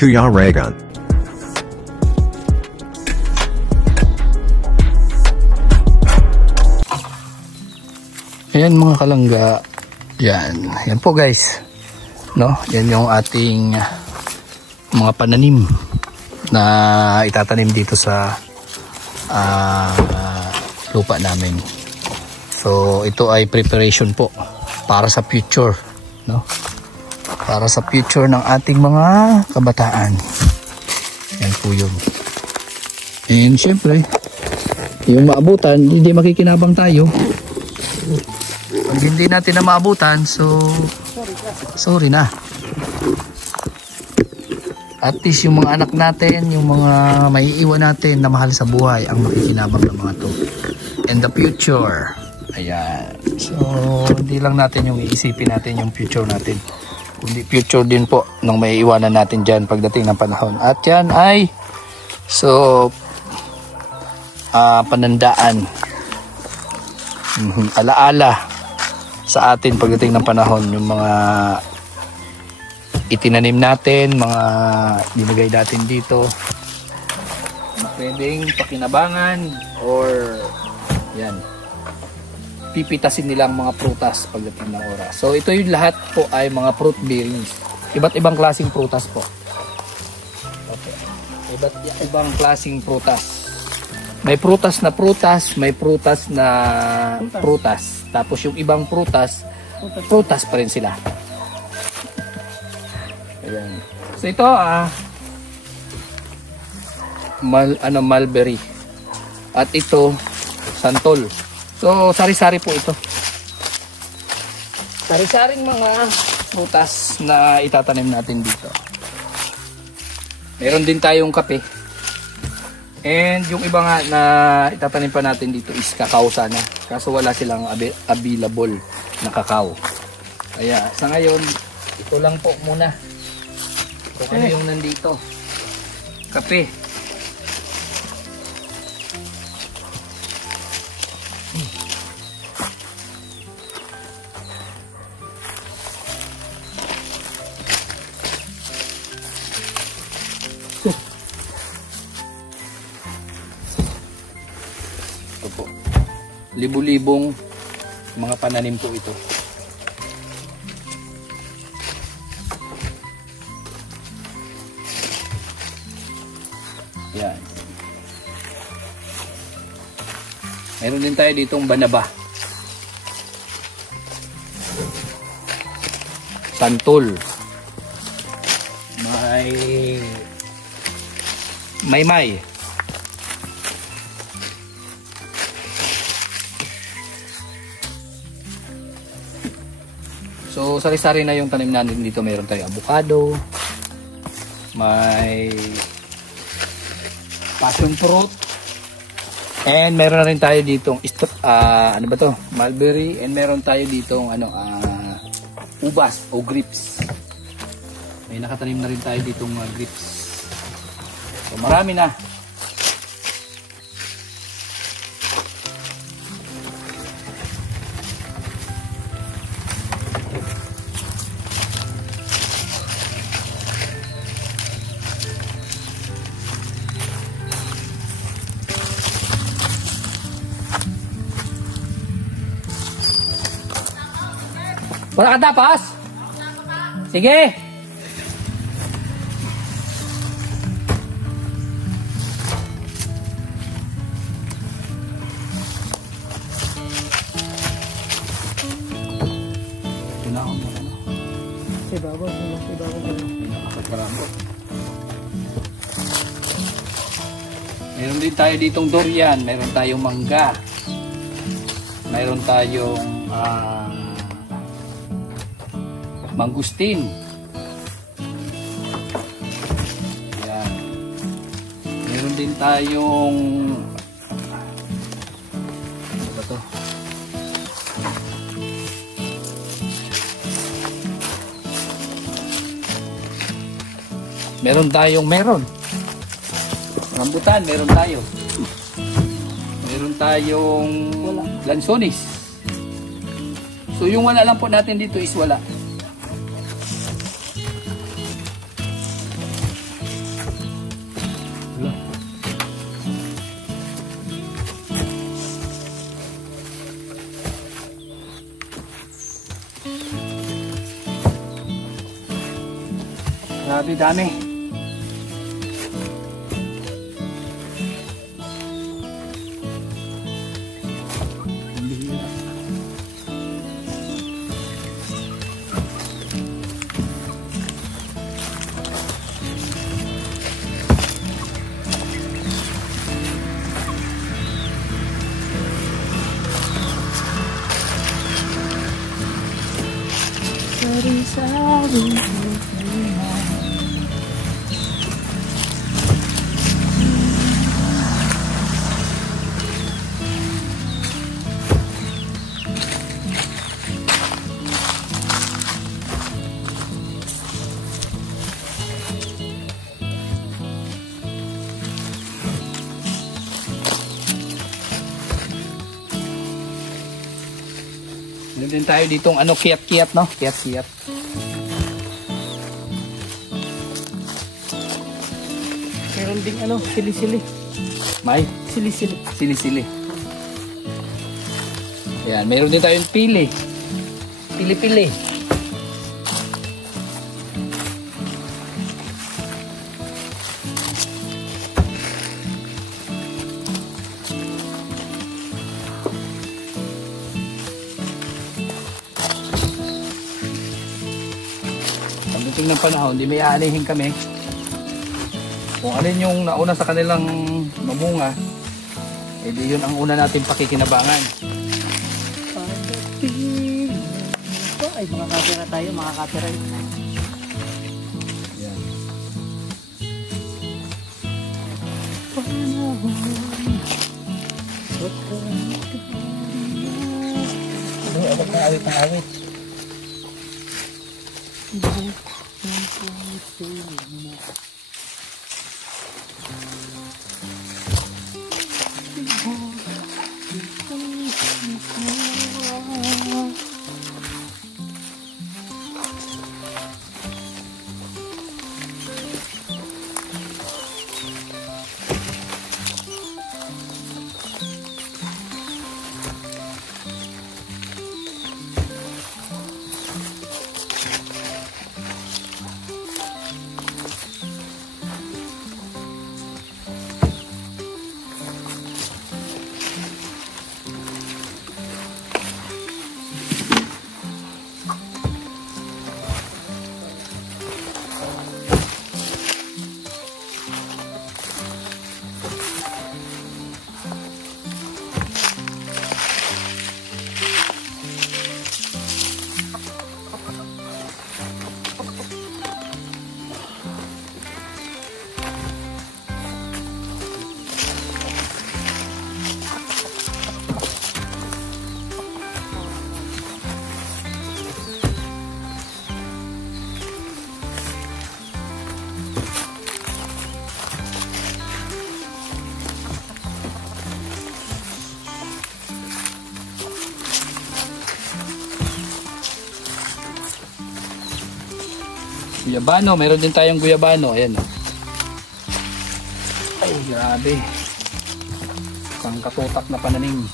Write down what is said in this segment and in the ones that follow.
Kuya Raygun. Ayan mga kalangga. Yan po guys. No, yan yung ating mga pananim na itatanim dito sa lupa namin. So ito ay preparation po para sa future, no? Para sa future ng ating mga kabataan. Yan po yun. And syempre, yung maabutan, hindi makikinabang tayo. Pag hindi natin na maabutan, so sorry na. At least yung mga anak natin, yung mga maiiwan natin na mahal sa buhay ang makikinabang ng mga to. And the future. Ayan. So, hindi lang natin yung iisipin natin yung future natin. Kundi future din po ng maiiwanan natin dyan pagdating ng panahon. At yan ay panandaan. Alaala sa atin pagdating ng panahon, yung mga itinanim natin, mga dinagay natin dito na pwedeng pakinabangan or yan, pipitasin nilang mga prutas pagdating ng oras. So ito yung lahat po ay mga fruit bearings. Iba't ibang klaseng prutas po. Okay. Iba't ibang klaseng prutas. May prutas na prutas, may prutas na prutas. Tapos yung ibang prutas, prutas pa rin sila. Ayan. So ito mulberry. At ito santol. So sari-sari po ito. Sari-saring mga prutas na itatanim natin dito. Meron din tayong kape. And yung iba nga na itatanim pa natin dito is kakao sana. Kaso wala silang available na kakao. Kaya sa ngayon, ito lang po muna. Kung ano yung nandito. Kape. Ito po. Libu-libong mga pananim po ito. Yan. Meron din tayo ditong banaba. Santol. May. So, sari-sari na yung tanim natin dito. Meron tayo avocado, may passion fruit, and meron na rin tayo ditong ano ba to? Mulberry, and meron tayo ditong ubas o grapes. May nakatanim na rin tayo ditong grapes. So, marami na. Wala ka tapos? Sige. Meron din tayo ditong durian, meron tayong mangga, meron tayong mangustin. Yan. Meron din tayong ano ba to? Meron tayong rambutan, meron tayo. Meron tayong lansones. So yung wala lang po natin dito is wala. Grabe, dami. Meron din tayo ditong ano, kiyat-kiyat, no? Kiyat-kiyat. Meron ding ano, sili-sili. May? Sili-sili. Sili-sili. Ayan, meron din tayong pili. Pili-pili. Pagdating ng panahon, di may aanihin kami. Kung alin yung nauna sa kanilang mamunga, edi yun ang una natin pakikinabangan. Ay, makakapira tayo, makakapira. Yan. Ay, abot na awit ng awit. Guyabano, meron din tayong guyabano. Ayan. Ay, grabe. Isang katutak na pananim.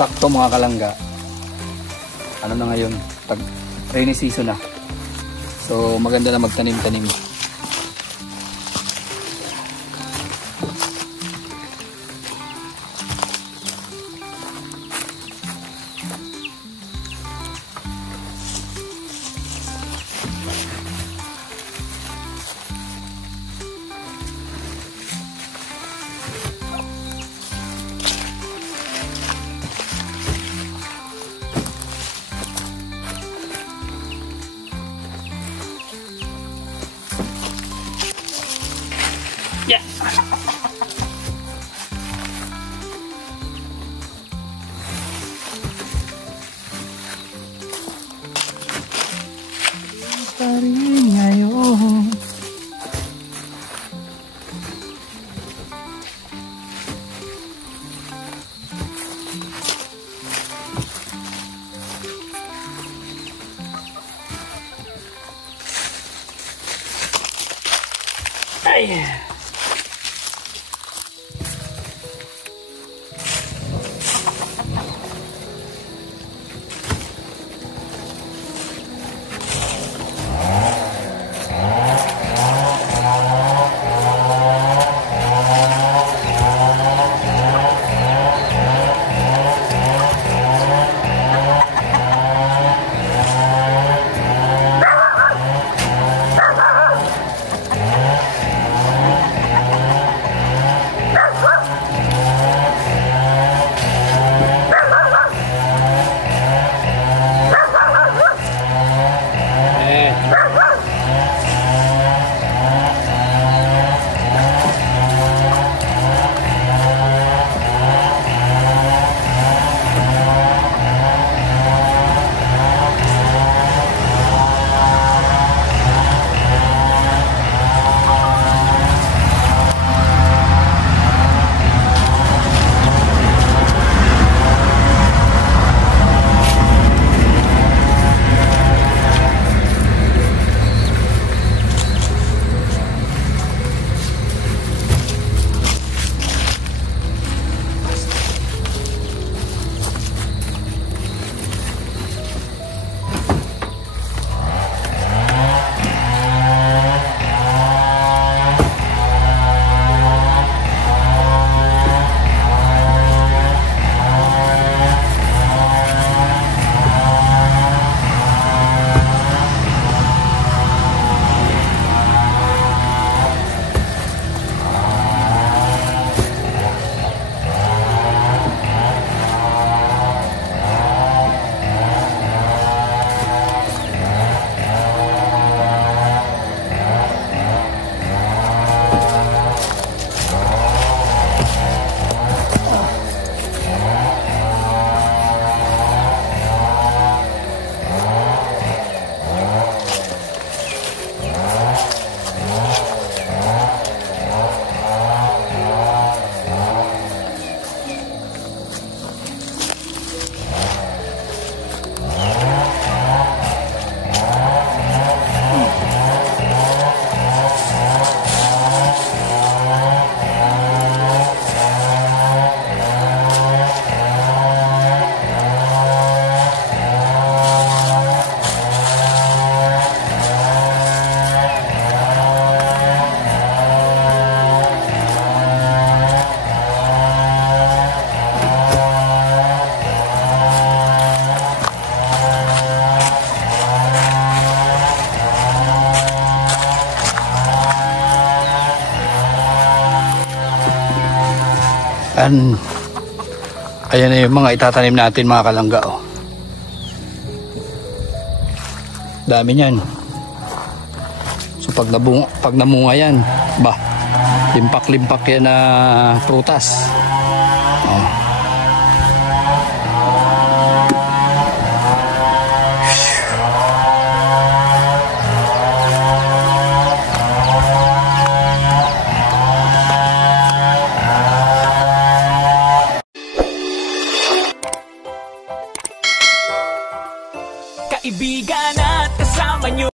Sakto mga kalangga. Ano na ngayon? Pag rainy season na. So maganda na magtanim-tanim. pa rin ngayon. Ay. Ayan na yung mga itatanim natin, mga kalangga. Oh. Dami niyan. So pag namunga yan, limpak-limpak yan na prutas.